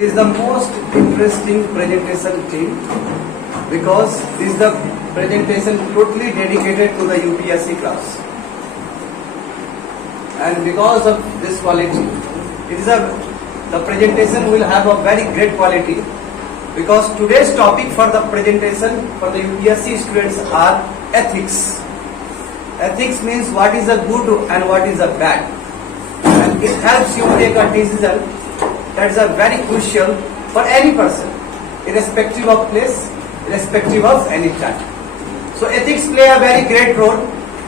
is the most interesting presentation team because this is the presentation totally dedicated to the UPSC class, and because of this quality, the presentation will have a very great quality because today's topic for the presentation for the UPSC students are ethics. Ethics means what is a good and what is a bad, and it helps you take a decision that is a very crucial for any person, irrespective of place, irrespective of any time. So ethics play a very great role,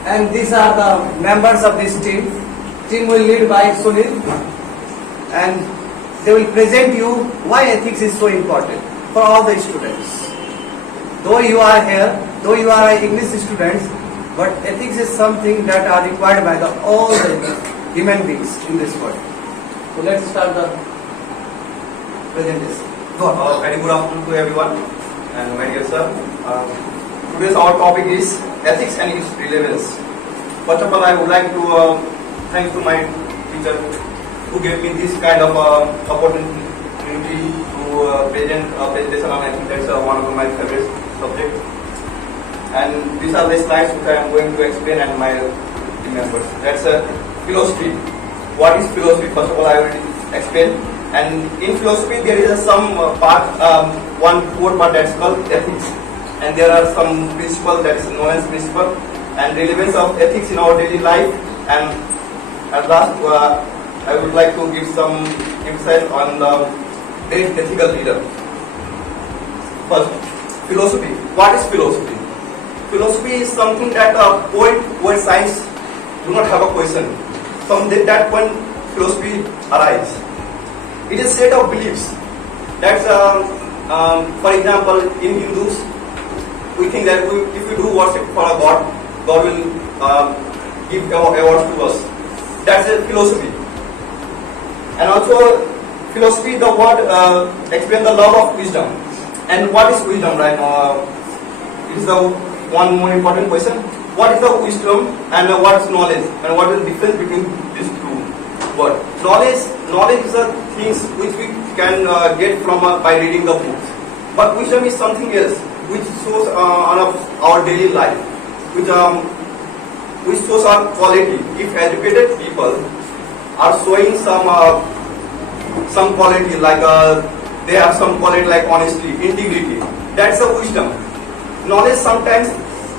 and these are the members of this team. Team will lead by Sunil, and they will present you why ethics is so important for all the students. Though you are here, though you are English students, but ethics is something that are required by all the human beings in this world. So let's start the presentation. Very good afternoon to everyone, and my dear sir. Today's our topic is ethics and its relevance. First of all, I would like to thank to my teacher who gave me this kind of opportunity to present a presentation on ethics. That's one of my favorite subjects. And these are the slides which I am going to explain and my team members. That's philosophy. What is philosophy? First of all, I will explain. And in philosophy, there is some part, one core part that's called ethics. And there are some principles that is known as principle and relevance of ethics in our daily life. And at last, I would like to give some insight on the great ethical leader. First, philosophy. What is philosophy? Philosophy is something that a point where science do not have a question. From that point, philosophy arises. It is a set of beliefs. That's, for example, in Hindus, we think that if we do worship for a God, God will give awards to us. That's a philosophy. And also, philosophy, the word explains the love of wisdom. And what is wisdom right now? It is the one more important question. What is the wisdom and what is knowledge? And what is the difference between these two words? Knowledge is the things which we can get from by reading the books. But wisdom is something else which shows on our daily life, which shows our quality. If educated people are showing some quality, like they have some quality like honesty, integrity, that's a wisdom. Knowledge sometimes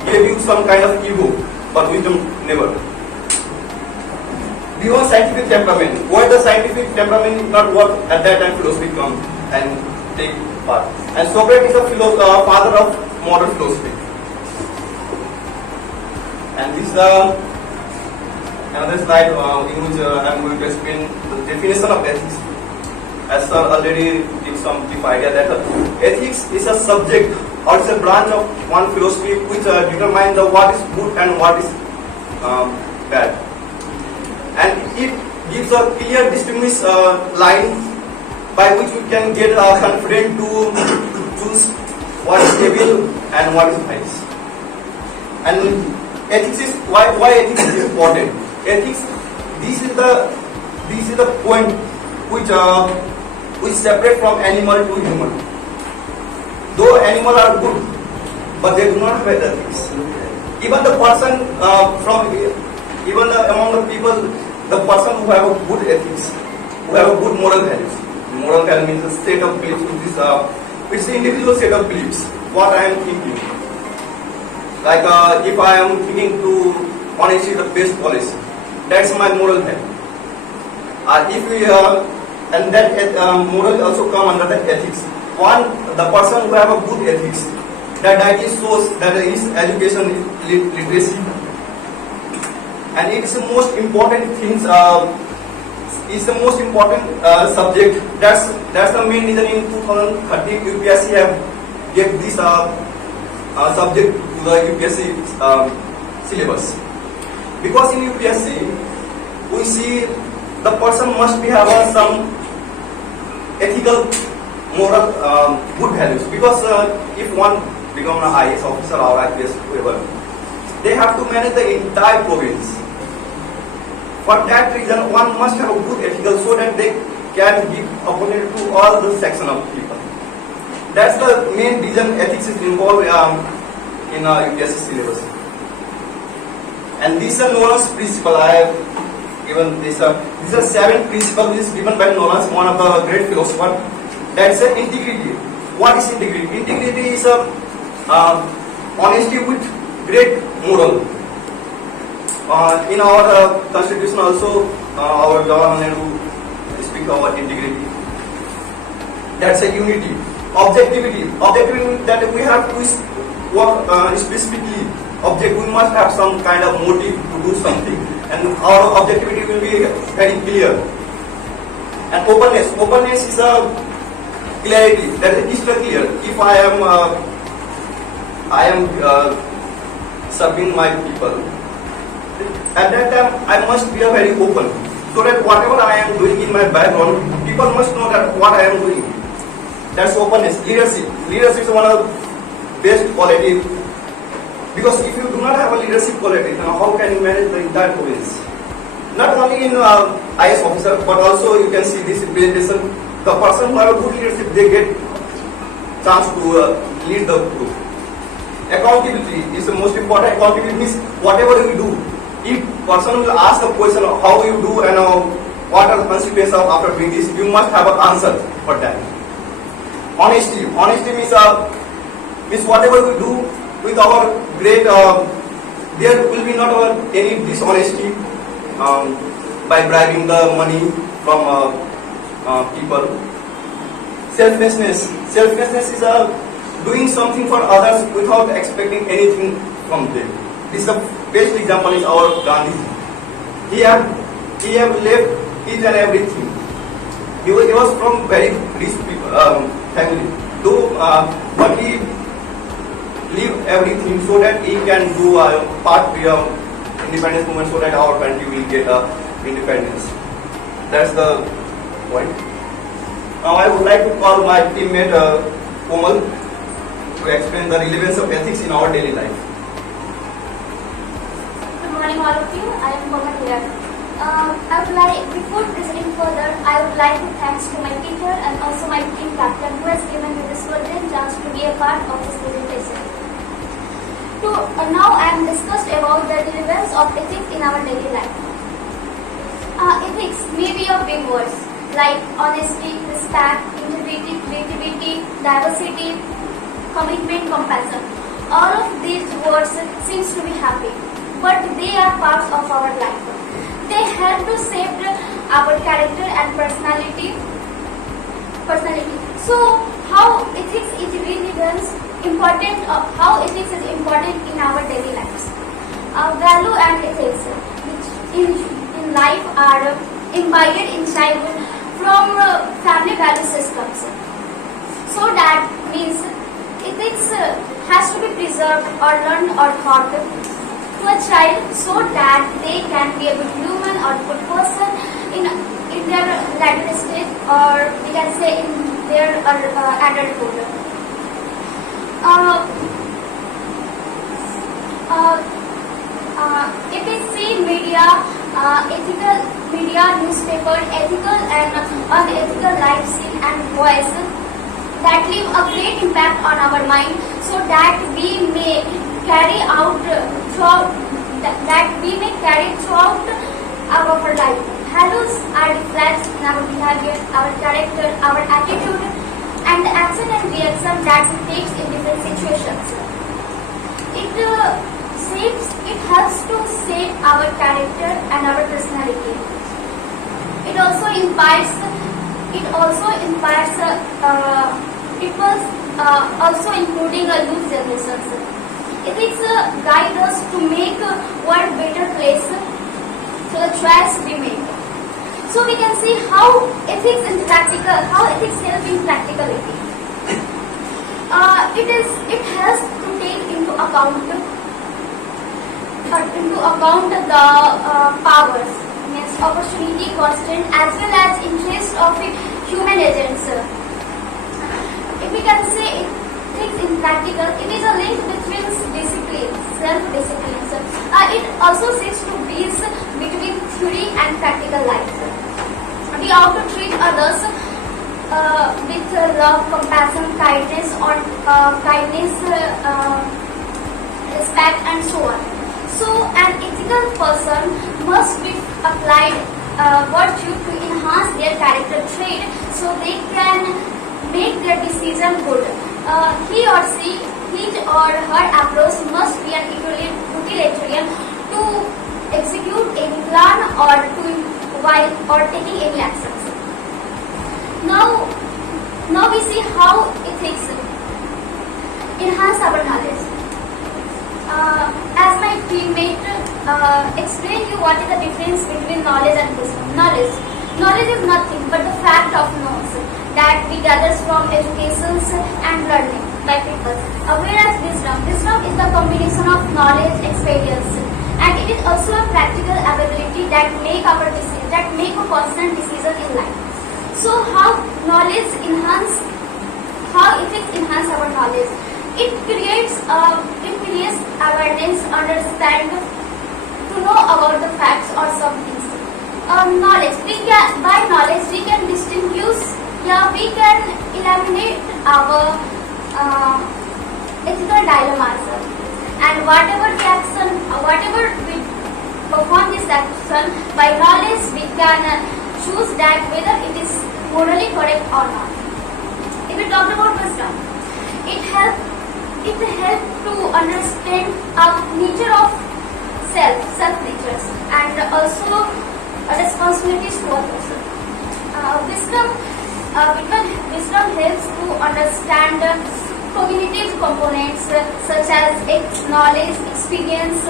give you some kind of ego, but wisdom never. Beyond scientific temperament, where the scientific temperament is not work, at that time philosophy comes and take part. And Socrates is a father of modern philosophy. And this is another slide in which I am going to explain the definition of ethics. As sir already gave some deep idea that ethics is a subject or it's a branch of one philosophy which determines what is good and what is bad. And it gives a clear distinguished line by which we can get confident to choose what is evil and what is nice. And ethics is why ethics is important. Ethics, this is the point which separate from animal to human. Though animals are good, but they do not have ethics. Even the person among the people, the person who have a good ethics, who have a good moral values. Moral value means a state of beliefs. It's the individual set of beliefs. What I am thinking. Like if I am thinking to honesty is the best policy, that's my moral value. If we and that moral also come under the ethics. The person who have a good ethics, that it shows that his education is literacy, and it is the most important things. Is the most important subject. That's the main reason in 2013 UPSC have gave this subject to the UPSC syllabus. Because in UPSC we see the person must be have some ethical, moral, good values. Because if one become an IAS officer or IPS, whoever, they have to manage the entire province. For that reason, one must have a good ethical so that they can give opportunity to all the section of people. That's the main reason ethics is involved in UPSC syllabus. And these are Nolan's principle. I have given this. These are 7 principles which is given by Nolan, one of the great philosophers. That's integrity. What is integrity? Integrity is honesty with great moral. In our constitution also, our Jawaharlal Nehru speak about integrity. That's a unity. Objectivity. Objectivity means that we have to work specifically. We must have some kind of motive to do something, and our objectivity will be very clear. And openness. Openness is a clarity. That is crystal clear. If I am serving my people, at that time I must be very open, so that whatever I am doing in my background, people must know that what I am doing. That's openness. Leadership. Leadership is one of the best quality, because if you do not have a leadership quality, then how can you manage the entire province? Not only in IS officer, but also you can see this presentation. The person who have a good leadership, they get chance to lead the group. Accountability is the most important. Accountability means whatever you do, if person will ask a question of how you do and what are the consequences of after doing this, you must have an answer for that. Honesty. Honesty means whatever we do with our great, there will be not any dishonesty by bribing the money from people. Selflessness. Selflessness is doing something for others without expecting anything from them. This is the best example is our Gandhi. He have left each and everything. He was from very rich people, family. Though, but he leave everything so that he can do part of independence movement, so that our country will get independence. That's the point. Now I would like to call my teammate Komal to explain the relevance of ethics in our daily life. Good morning, all of you. I am Komal here. Before proceeding further, I would like to thanks to my teacher and also my team captain who has given me this golden chance to be a part of this presentation. Now I am discussed about the relevance of ethics in our daily life. Ethics may be of big words like honesty, respect, integrity, creativity, diversity, commitment, compassion. All of these words seems to be happy, but they are parts of our life. They help to shape our character and personality. So, how ethics is really important? How ethics is important in our daily lives? Value and ethics, which in life are imbibed in childhood from family value systems. So that means ethics has to be preserved or learned or taught to a child, so that they can be a good human or good person in their later stage, or we can say in their adulthood. If we see media, ethical media, newspaper, ethical and unethical lifestyle and voice that leave a great impact on our mind, so that we may carry out throughout our life. Values are reflected in our behavior, our character, our attitude, and the action and reaction that we take in different situations. It helps to shape our character and our personality. It also inspires people, also including youth generations. Ethics guide us to make a world better place, so the choice we make. So we can see how ethics help in practicality. It helps to take into account the powers, means opportunity, constraint, as well as interest of human agents. If we can say ethics in practical, it is a link between discipline, self-discipline. It also seeks to bridge between theory and practical life. We how to treat others with love, compassion, kindness, or respect, and so on. So, an ethical person must be applied virtue to enhance their character trait, so they can make their decision good. He or her approach must be an utilitarian to execute any plan or taking any actions. Now we see how ethics enhance our knowledge. As my teammate explained you what is the difference between knowledge and wisdom. Knowledge is nothing but the fact of knowns that we gather from educations and learning by people. Whereas wisdom is the combination of knowledge, experience, and it is also a practical ability that make a constant decision in life. So how ethics enhance our knowledge? It creates awareness, understand, to know about the facts or some things. Knowledge. By knowledge we can distinguish. We can eliminate our ethical dilemmas. And whatever we perform this action, by knowledge we can choose that whether it is morally correct or not. If we talk about wisdom, it helps to understand our nature of self natures, and also responsibilities to others. Wisdom helps to understand cognitive components such as knowledge, experience,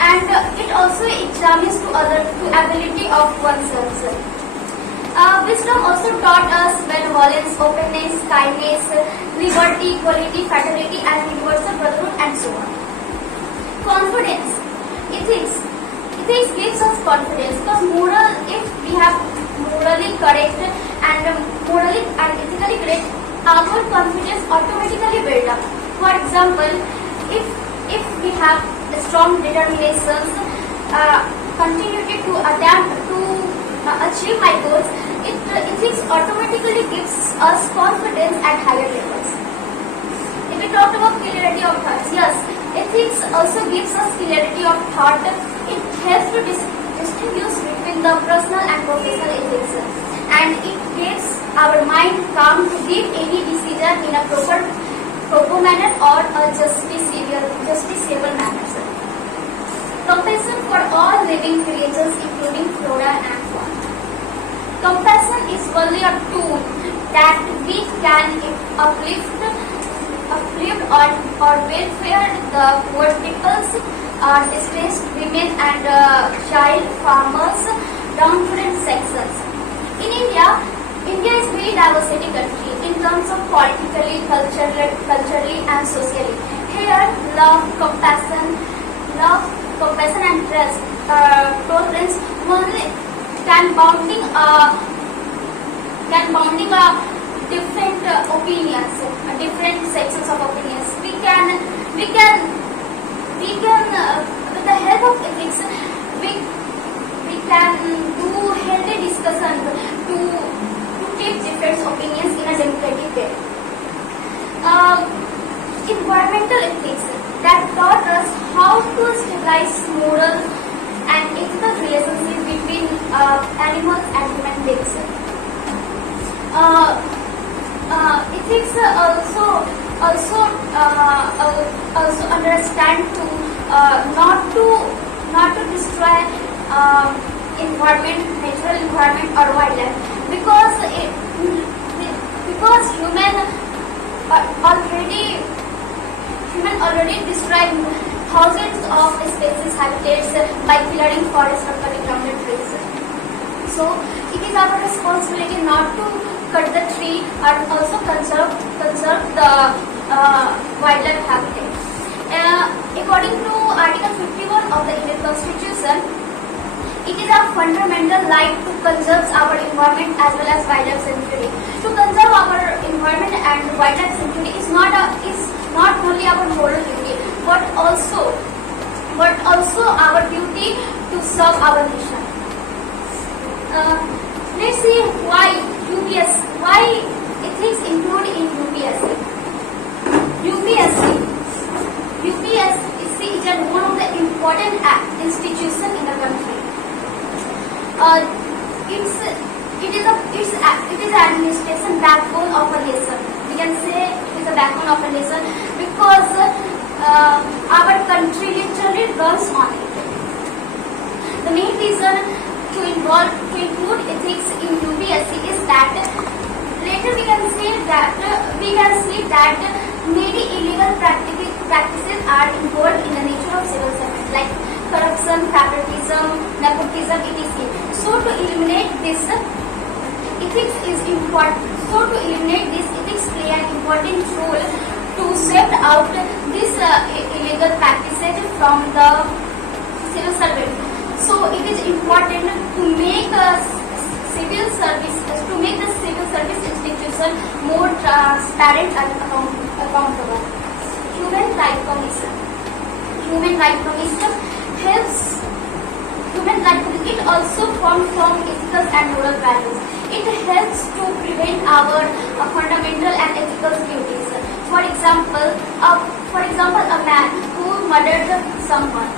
and it also examines to ability of oneself. Wisdom also taught us benevolence, openness, kindness, liberty, equality, fraternity, and universal brotherhood, and so on. Confidence. Ethics gives us confidence, because if we have morally correct and ethically correct, our confidence automatically build up. For example, if we have strong determinations, continuity to adapt to achieve my goals, ethics automatically gives us confidence at higher levels. If we talk about clarity of thoughts, yes, ethics also gives us clarity of thought. It helps to distinguish between the personal and professional ethics, and it gives our mind calm to give any decision in a proper manner or a justiciable manner. Compassion for all living creatures, including flora and fauna. Compassion is only a tool that we can uplift or welfare the poor peoples, displaced women and child farmers, downtrodden sections. In India is very diversity country in terms of politically, culturally and socially. Here, love, compassion and trust, tolerance only can bounding different opinions, different sections of opinions. We can with the help of ethics, we can do healthy discussion to keep different opinions in a democratic way. Environmental ethics that taught us how to stabilize moral and ethical relationship between animals and human beings. Ethics also understand to not to destroy natural environment or wildlife, because human already destroyed thousands of species habitats by clearing forests or cutting down the trees. So it is our responsibility not to cut the tree and also conserve the wildlife habitat. According to Article 51 of the Indian Constitution, it is our fundamental right to conserve our environment as well as wildlife sanctuary. To conserve our environment and wildlife sanctuary is not only our moral duty, but also our duty to serve our nation. important institution in the country. It is administration backbone of a nation. We can say it is the backbone of a nation because our country literally runs on it. The main reason to include ethics in UPSC is that later we can see that many illegal practices are involved in the nature of civil service, like corruption, favoritism, nepotism, etc. So to eliminate this, ethics play an important role to sweep out these illegal practices from the civil service. So it is important to make the civil service institution more transparent and accountable. Human Rights Commission helps. It also comes from ethical and moral values. It helps to prevent our fundamental and ethical duties. For example, a man who murdered someone,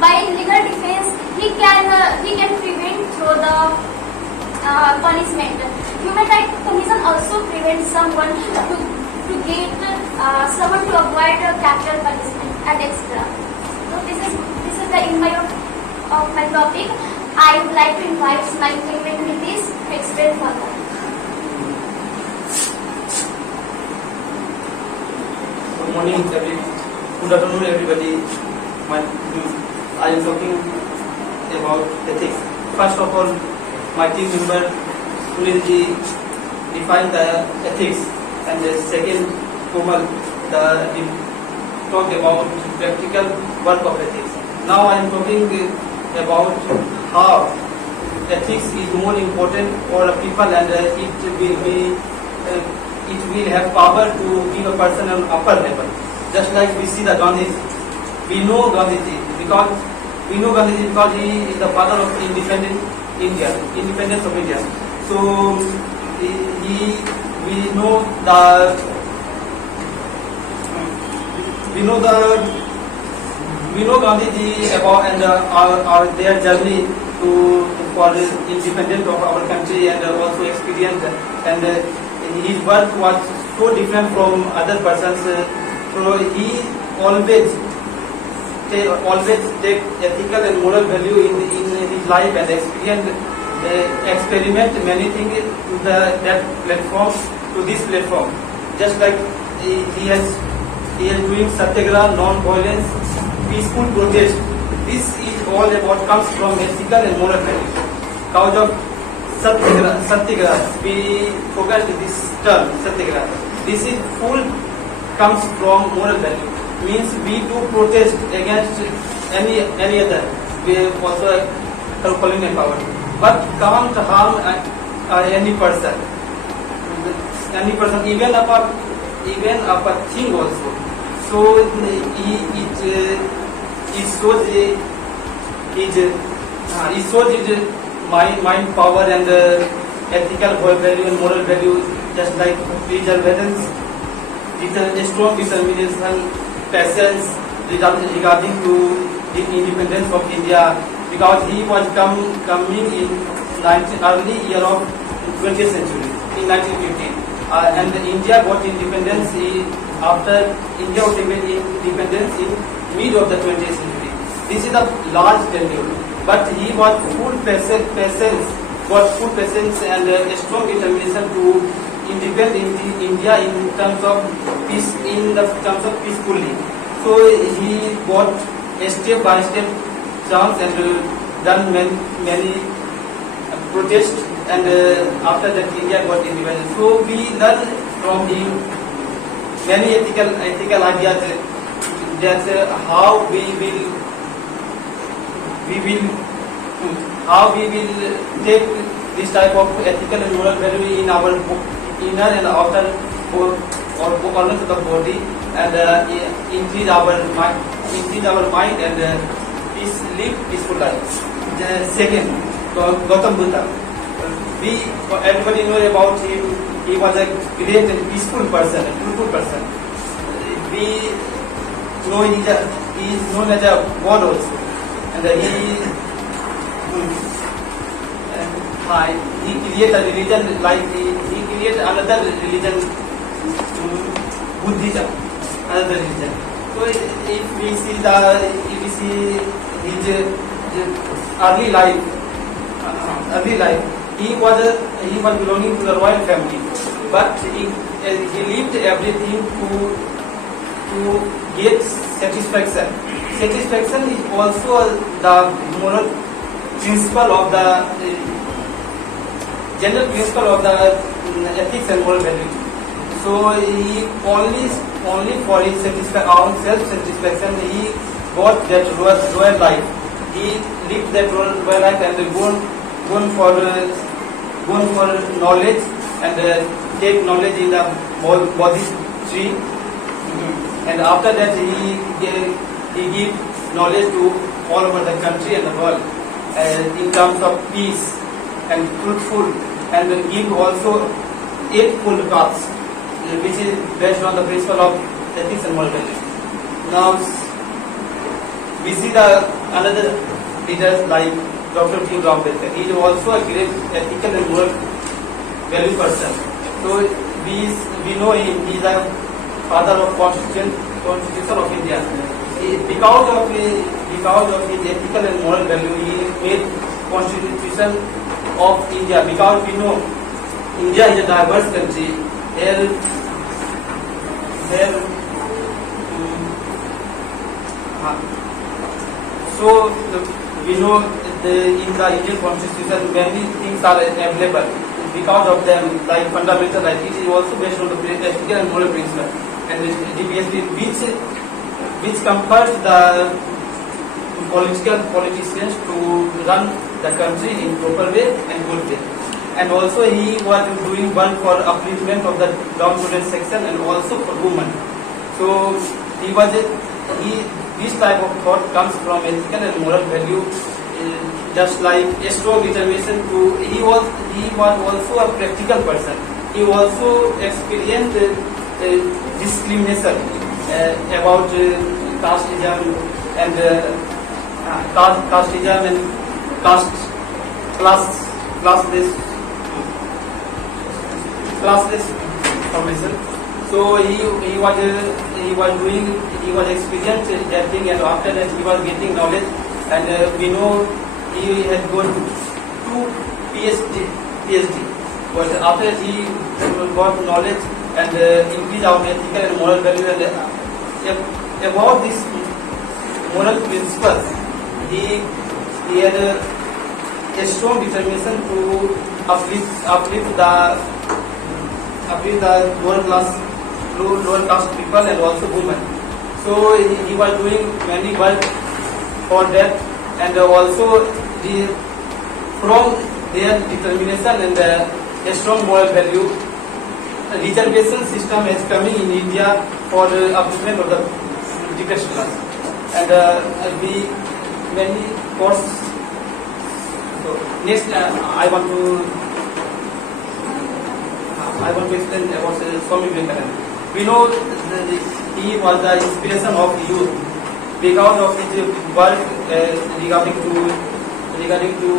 by legal defense, he can prevent through the punishment. Human Rights Commission also prevents someone to avoid capital punishment and etc. So this is the in of my topic. I would like to invite my teammate Nitish to explain further. Good morning, good afternoon, everybody. I am talking about ethics. First of all, my team member Sunilji defined the ethics, and the second, Komal, talked about practical work of ethics. Now I am talking about how ethics is more important for the people, and it will have power to give a person an upper level. Just like we see the Gandhiji. We know Gandhiji because he is the father of independence of India. So we know Gandhiji about and their journey for the independence of our country, and also experience, and his work was so different from other persons. So he always take ethical and moral value in his life, and experiment many things to that platform to this platform. Just like he is doing satyagraha, non-violence, peaceful protest. This is all about comes from ethical and moral values. Cause of satyagraha, we forgot this term satyagraha. This is full comes from moral value. Means we do protest against any other. We also calling a power, but can't harm any person. Even a thing also. So it shows his mind power and ethical value and moral value, just like perseverance, strong determination, patience regarding to the independence of India, because he was coming in early year of 20th century in 1915, and India got independence after India got independence in mid of the 20th century. This is a large tenure, but he was full patience and strong determination to independent India in terms of peace, peacefully. So he got a step by step chance and done many protests, and after that India got independence. So we learn from him many ethical ideas, that how we will take this type of ethical and moral value in our inner and outer organs of the body, and increase our mind and live peaceful life. The second, Gautam Buddha. Everybody know about him. He was a great and peaceful person, a truthful person. We know he is known as a god also, and he create a religion like he create another religion, Buddhism, another religion. So if we see his early life, he was belonging to the royal family, but he lived everything to get satisfaction. Satisfaction is also the moral principle of the general principle of the ethics and moral value. So he only for his own self-satisfaction he got that royal life. He lived that royal life and gone for knowledge and take knowledge in the body tree. And after that he give knowledge to all over the country and the world in terms of peace and truthful, and give also 8 full paths, which is based on the principle of ethics and moral values. Now we see the another leaders like Dr. Bhimrao Ambedkar. He is also a great ethical and moral value person. So we know him. He is a father of Constitution of India. Because of his ethical and moral value, he made Constitution of India. Because we know India is a diverse country. So we know in the Indian Constitution many things are available. Because of them, like fundamental rights, it is also based on the ethical and moral principle, and which compels the politicians to run the country in proper way and good way. And also he was doing work for upliftment of the downtrodden section and also for women. So this type of thought comes from ethical and moral value, just like a strong determination to. He was also a practical person. He also experienced discrimination about casteism and classless formation. So he was experienced that thing, and after that he was getting knowledge, and we know he had gone to PhD. But after that he got knowledge and increased our ethical and moral value, and about this moral principles, he had a strong determination to uplift the lower caste people and also women. So he was doing many work for that, and also from their determination and a strong moral value, a reservation system is coming in India for the upliftment of the depressed class, and many courses. So next, I want to explain about Swami Vivekananda. We know he was the inspiration of youth because of his work regarding to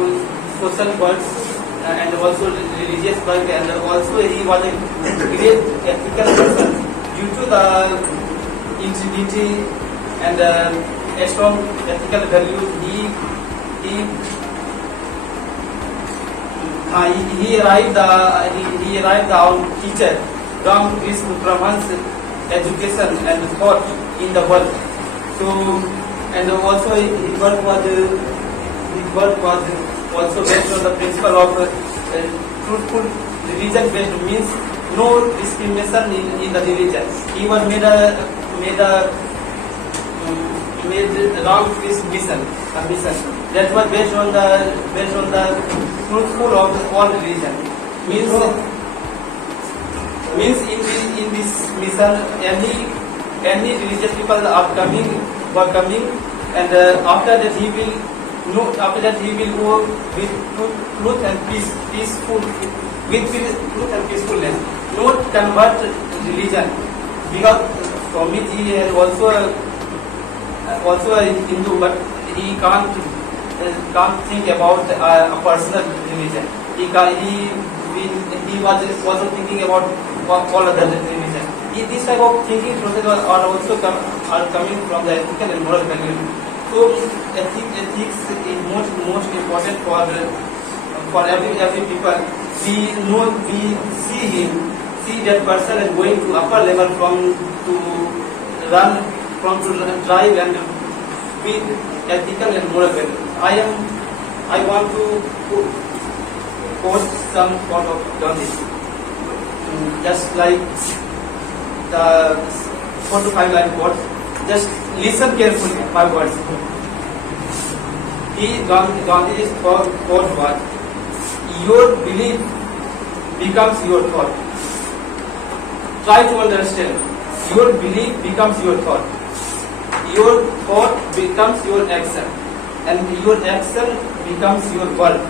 social work and also religious work, and also he was a great ethical person due to the integrity and a strong ethical value. He arrived our teacher Ram Krishna Brahman's education and thought in the world. So, and also his work was also based on the principle of truthful religion-based, means no discrimination in the religion. He was made Ram Krishna mission that was based on the truthful of all religion. Means in this mission any religious people were coming, and after that he will go with truth and peacefulness, not convert religion. Because Swamiji has also also a Hindu, but he can't think about a personal religion. He was also thinking about all other religion. This type of thinking process are also coming from the ethical and moral value. So ethics is most important for every people. We see that person is going to upper level to drive and be ethical and moral value. I want to quote some quote of Gandhi, just like the 4 to 5 line quote. Just listen carefully my words. Gandhi's quote was, "Your belief becomes your thought." Try to understand. Your belief becomes your thought. Your thought becomes your action, and your action becomes your work,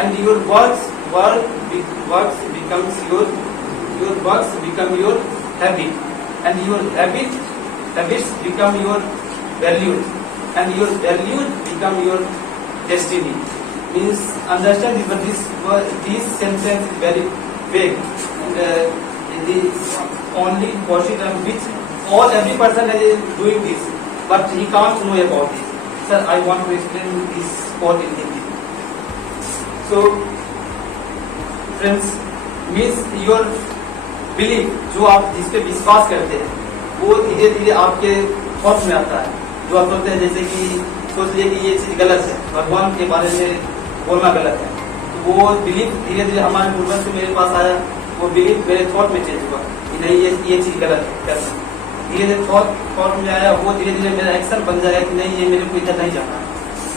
and your works becomes your habit, and your habits become your values, and your values become your destiny. Means understand this, but this sentence is very vague, and the only position which every person is doing this, but he can't know about this. Sir, I want to explain this quote in Hindi. So, friends, means your belief, जो आप जिस पे विश्वास करते हैं, वो धीरे धीरे आपके थॉट में आता है. जो आप सोचते हैं, जैसे कि सोच लिए कि ये चीज गलत है, भगवान के बारे में बोलना गलत है, तो वो बिलीफ धीरे धीरे हमारे पूर्वज से मेरे पास आया. वो बिलीफ मेरे थॉट में चेंज हुआ कि नहीं, ये चीज गलत है करना. धीरे धीरे थॉट में आया, वो धीरे धीरे मेरा एक्शन बन जाएगा कि नहीं, ये मेरे को इधर नहीं जाना है,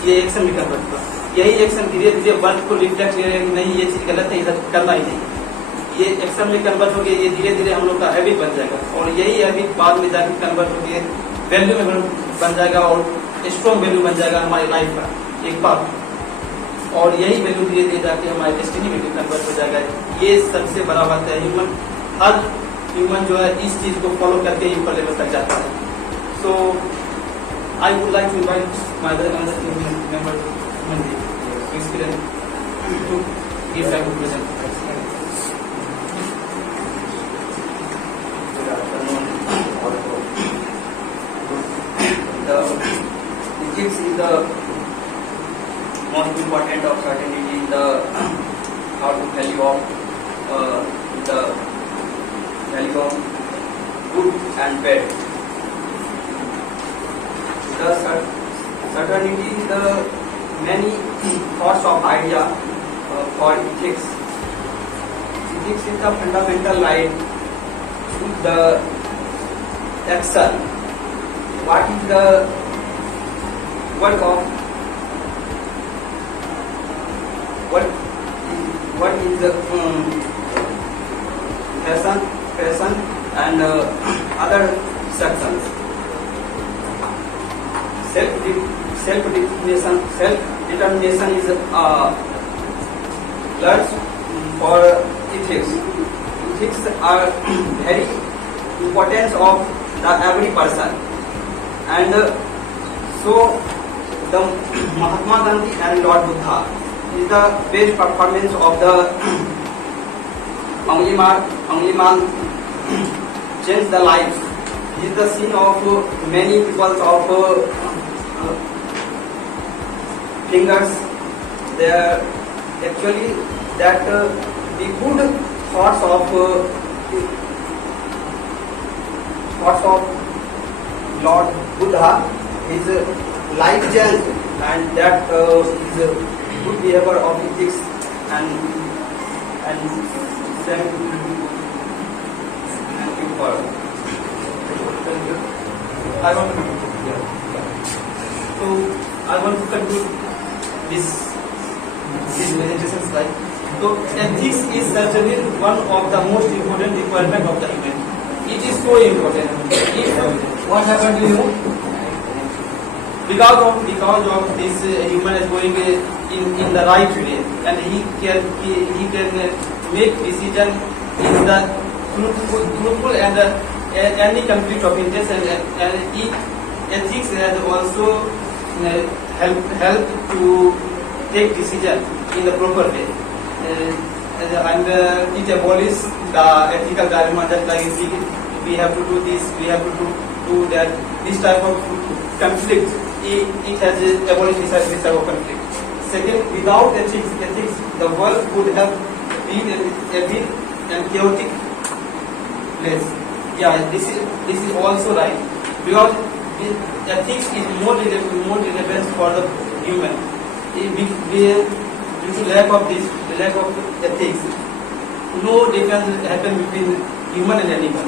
ये एक्शन भी कन्वर्ट हुआ. यही एक्शन धीरे धीरे वर्ड को रिफ्लेक्ट करेगा कि नहीं, ये चीज गलत है, इधर करना ही नहीं. ये एक्शन में कन्वर्ट हो गया, ये धीरे धीरे हम लोग का हैबिट बन जाएगा, और यही हैबिट बाद में जाकर कन्वर्ट हो गया वैल्यू में बन जाएगा, और स्ट्रॉन्ग वैल्यू बन जाएगा हमारी लाइफ का एक पार्ट. और यही वैल्यू धीरे धीरे जाके हमारे डेस्टिनी में भी कन्वर्ट हो जाएगा. ये सबसे बड़ा बात है. हर ह्यूमन जो है इस चीज को फॉलो करके ऊपर लेवल तक जाता है. So I would like to invite my other member to experience to give time to present. Ethics is the most important of certainty, the how to value of good and bad. The certainty is the many thoughts of idea for ethics. Ethics is the fundamental right to the action. What is the work of what is the passion and other sections. Self-determination is learned for ethics. Ethics are very important of the every person, and so the Mahatma Gandhi and Lord Buddha is the best performance of the Angulimal changed the life. He is the scene of many peoples of fingers. They are actually that the good thoughts of Lord Buddha is life change, and that is good behavior of ethics and I want to conclude this presentation slide. So ethics is certainly one of the most important requirement of the human. It is so important. What happened to you? Because of this human is going in the right way, and he can make decision in the truthful and any conflict of interest, and ethics has also help to take decision in the proper way. And it abolishes the ethical dilemma that like we have to do this, we have to do that. This type of conflict, it has abolished this type of conflict. Second, without ethics, the world would have been a big and chaotic place. Yeah, this is also right, because ethics is more relevant for the human. Due to lack of ethics, no difference happen between human and animal.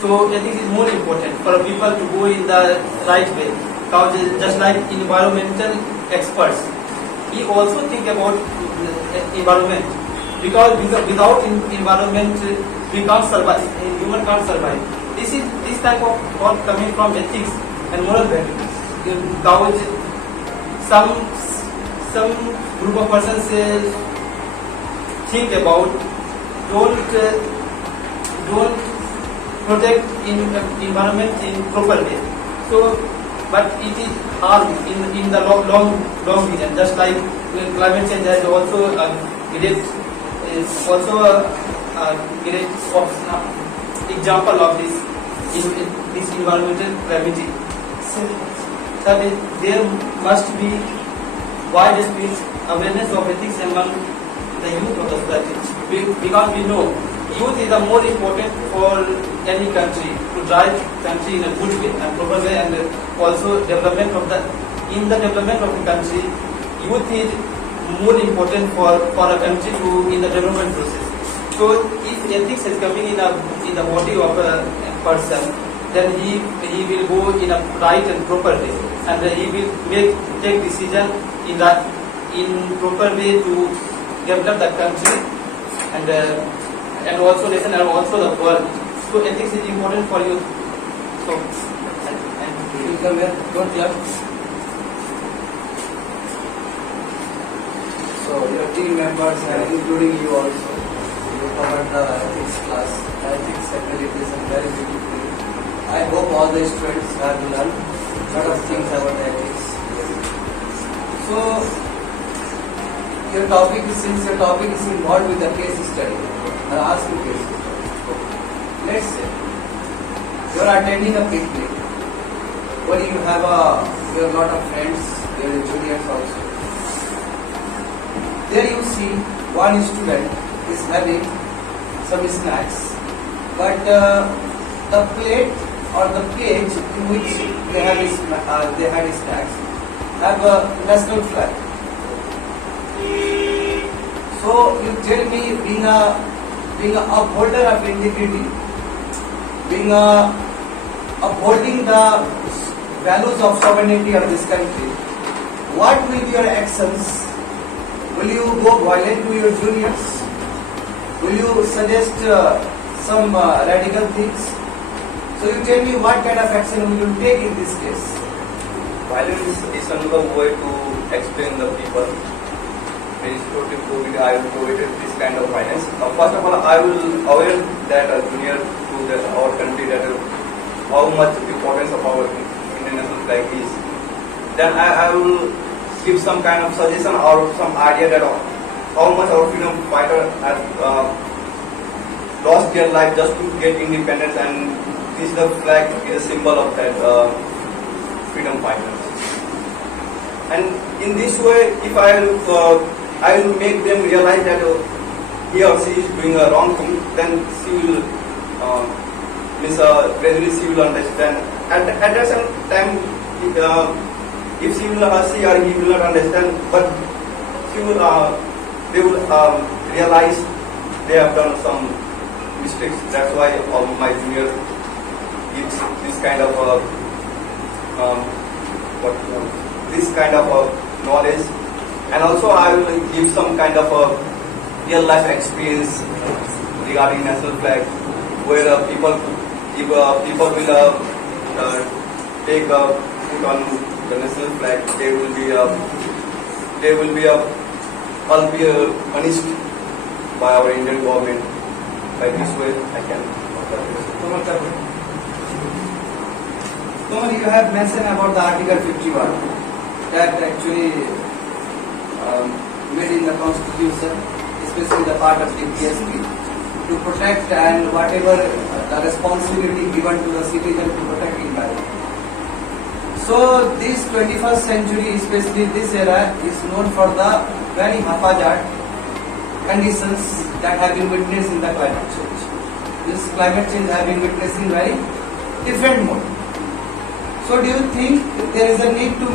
So ethics is more important for people to go in the right way. Because just like environmental experts, we also think about environment, because without environment we can't survive. Human can't survive. This type of thought coming from ethics and moral values. Because some group of persons think about don't protect environment in proper way. So, but it is harm in the long vision. Just like climate change has also great example of this environmental calamity. So that there must be widespread awareness of ethics among the youth of the society, because we know youth is the more important for any country to drive country in a good way and proper way, and also development of the development of the country. Youth is more important for a country in the development process. So if ethics is coming in the body of a person, then he will go in a right and proper way, and he will take decision in proper way to develop the country and also nation and also the world. So ethics is important for you. So You come here, don't clap. So your team members and including you also, you covered the ethics class, ethics accreditation very beautifully. I hope all the students have learned a lot of things about ethics. So since your topic is involved with the case study, I'll ask you a case study. Let's say you are attending a picnic where you have a lot of friends, there are juniors also. There you see one student is having some snacks, but the plate or the cage in which they had snacks have a national flag. So you tell me, being a upholder of integrity, upholding the values of sovereignty of this country, what will be your actions? Will you go violent to your juniors? Will you suggest some radical things? So you tell me what kind of action will you take in this case? Violence is another way to explain the people. I will prohibit this kind of violence. First of all, I will aware that a junior to our country that how much importance of our international flag is. Then I will give some kind of suggestion or some idea that how much our freedom fighter has lost their life just to get independence, and this the flag is a symbol of that freedom fighters. And in this way, if I will make them realize that he or she is doing a wrong thing, then she will gradually she will understand. At that same time, if she or he will not understand, but they will realize they have done some mistakes. That's why my junior gives this kind of knowledge, and also I will give some kind of a real life experience regarding national flag, where people will take put on the national flag. They will be punished by our Indian government. By this way, I can. Komal, you have mentioned about the Article 51 that actually made in the Constitution, especially the part of the PSP, to protect and whatever the responsibility given to the citizen to protect environment. So this 21st century, especially this era, is known for the very haphazard conditions that have been witnessed in the climate change. This climate change have been witnessed in very different mode. So do you think there is a need to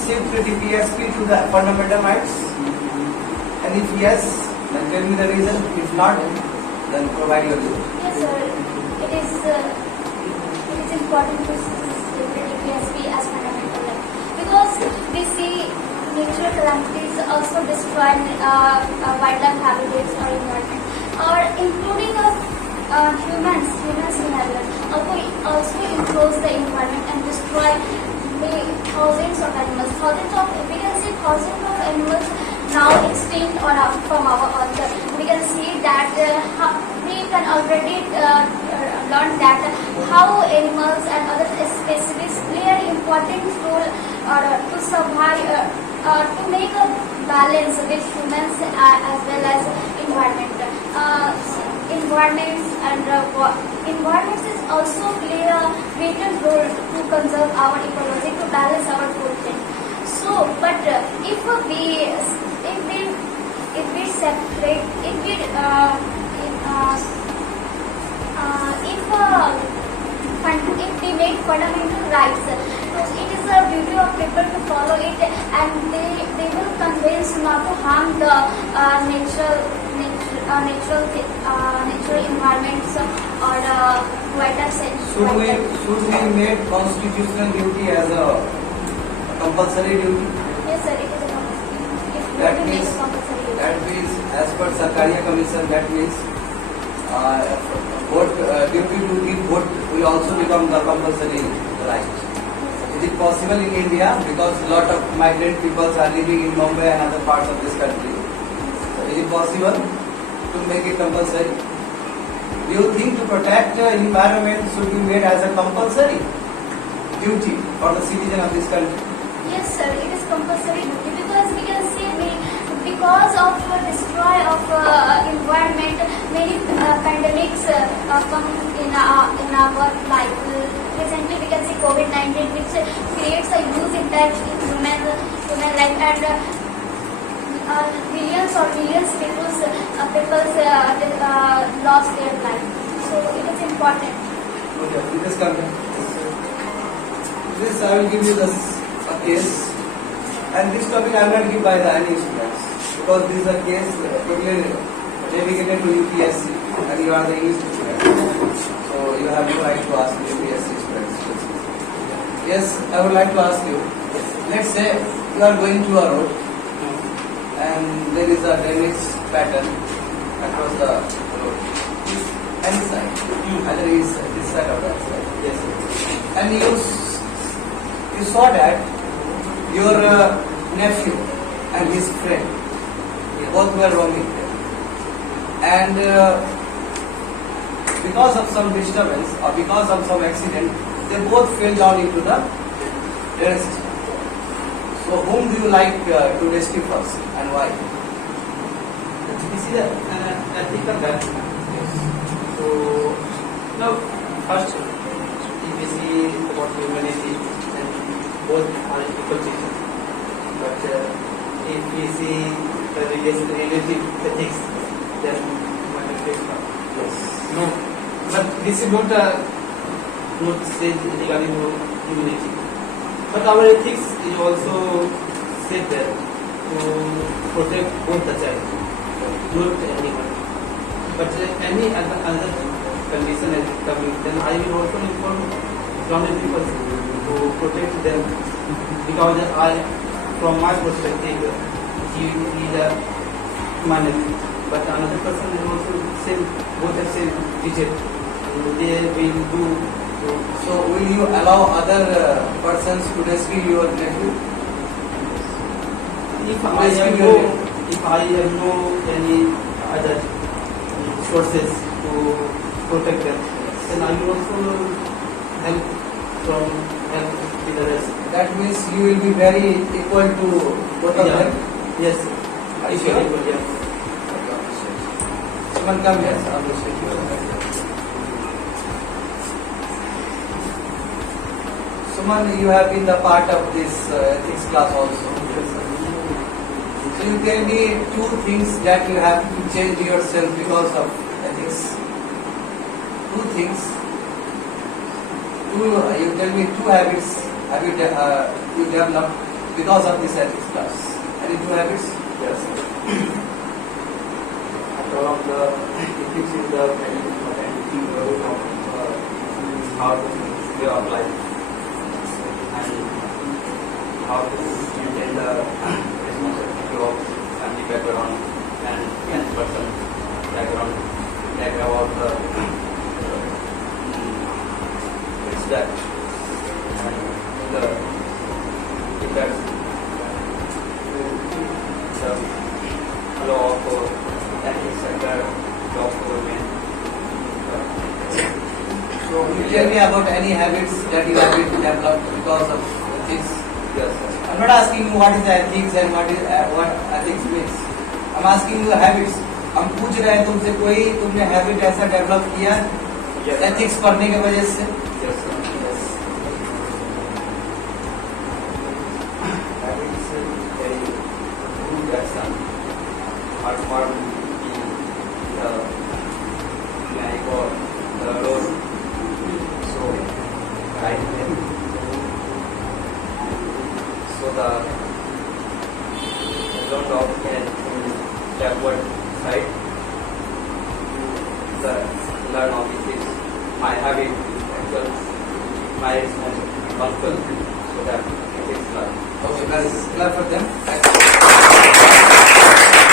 shift the PSP to the fundamental rights? And if yes, then tell me the reason. If not, then provide your view. Yes, sir. It is important to state the PSP as fundamental right, because we see natural calamities also destroy wildlife habitats or environment, or including humans behavior also improves the environment and destroy thousands of animals. We can see thousands of animals now extinct or out from our earth. We can see that we can already learn that how animals and other species play an important role to survive, to make a balance with humans as well as environment. Environments is also play a vital role to conserve our ecology, to balance our food chain. So, but if we separate, if we make fundamental rights, so it is a duty of people to follow it, and they will convince not to harm the natural environments or wildlife century. Should we make constitutional duty as a compulsory duty? Yes, sir, it is a compulsory. That means, as per Sarkaria Commission, that means duty to give vote will also become the compulsory right. Is it possible in India, because a lot of migrant peoples are living in Mumbai and other parts of this country? So is it possible to make it compulsory? Do you think to protect the environment should be made as a compulsory duty for the citizen of this country? Yes, sir, it is compulsory duty, because we can see because of destroy of environment, many pandemics come in our life. Recently, we can see COVID-19, which creates a huge impact in human life, and millions people lost their life. So it is important. Okay, this coming. This I will give you a case, and this topic I will not give by the any students, because this is a case totally dedicated to UPSC, and you are the English student, so you have no right to ask UPSC students. Yes, I would like to ask you. Let's say you are going to a road, and there is a drainage pattern across the road, any side, either is this side or that side. Yes, and you saw that your nephew and his friend both were roaming there, and because of some disturbance or because of some accident, they both fell down into the drainage system. So whom do you like to rescue first, and why? This is an ethical ban. So now, first, if we see about humanity, then both are equal children. But if we see the relative ethics, then one is yes. No, but this is not said regarding to humanity. But our ethics is also said there to protect both the child, not anyone. But any other condition is coming, then I will also inform grounded people to protect them, because from my perspective, he is a minority, but another person is also same, both the same teacher. They will do. So will you allow other persons to rescue your nephew? If I have no any other sources to protect them, then I will also help. help with the rest. That means you will be very equal to both of Yeah. them. Yes. Are you sure? Yeah. Someone come here. Suman, you have been the part of this ethics class also. So you tell me two things that you have to change yourself because of ethics. Two things. You tell me two habits have you developed because of this ethics class. Any two habits? Yes. After all of the ethics is the very important thing of how to way of life and how to maintain the responsibility of family background and person background, like about the respect and the effects the law of ethics sector, law of women. So you tell me about any habits that you have been developed because of ethics. Yes, I'm not asking you what is the ethics and what ethics means. I'm asking you habits. हम पूछ रहे हैं तुमसे कोई तुमने habit ऐसा develop किया Yes. Ethics पढ़ने की वजह से? yes, sir. Habits is very good action. Hard form in the like or the road. So right there. So the result of can backward side. The learn of this is my habit, actual my responsibility, so that it is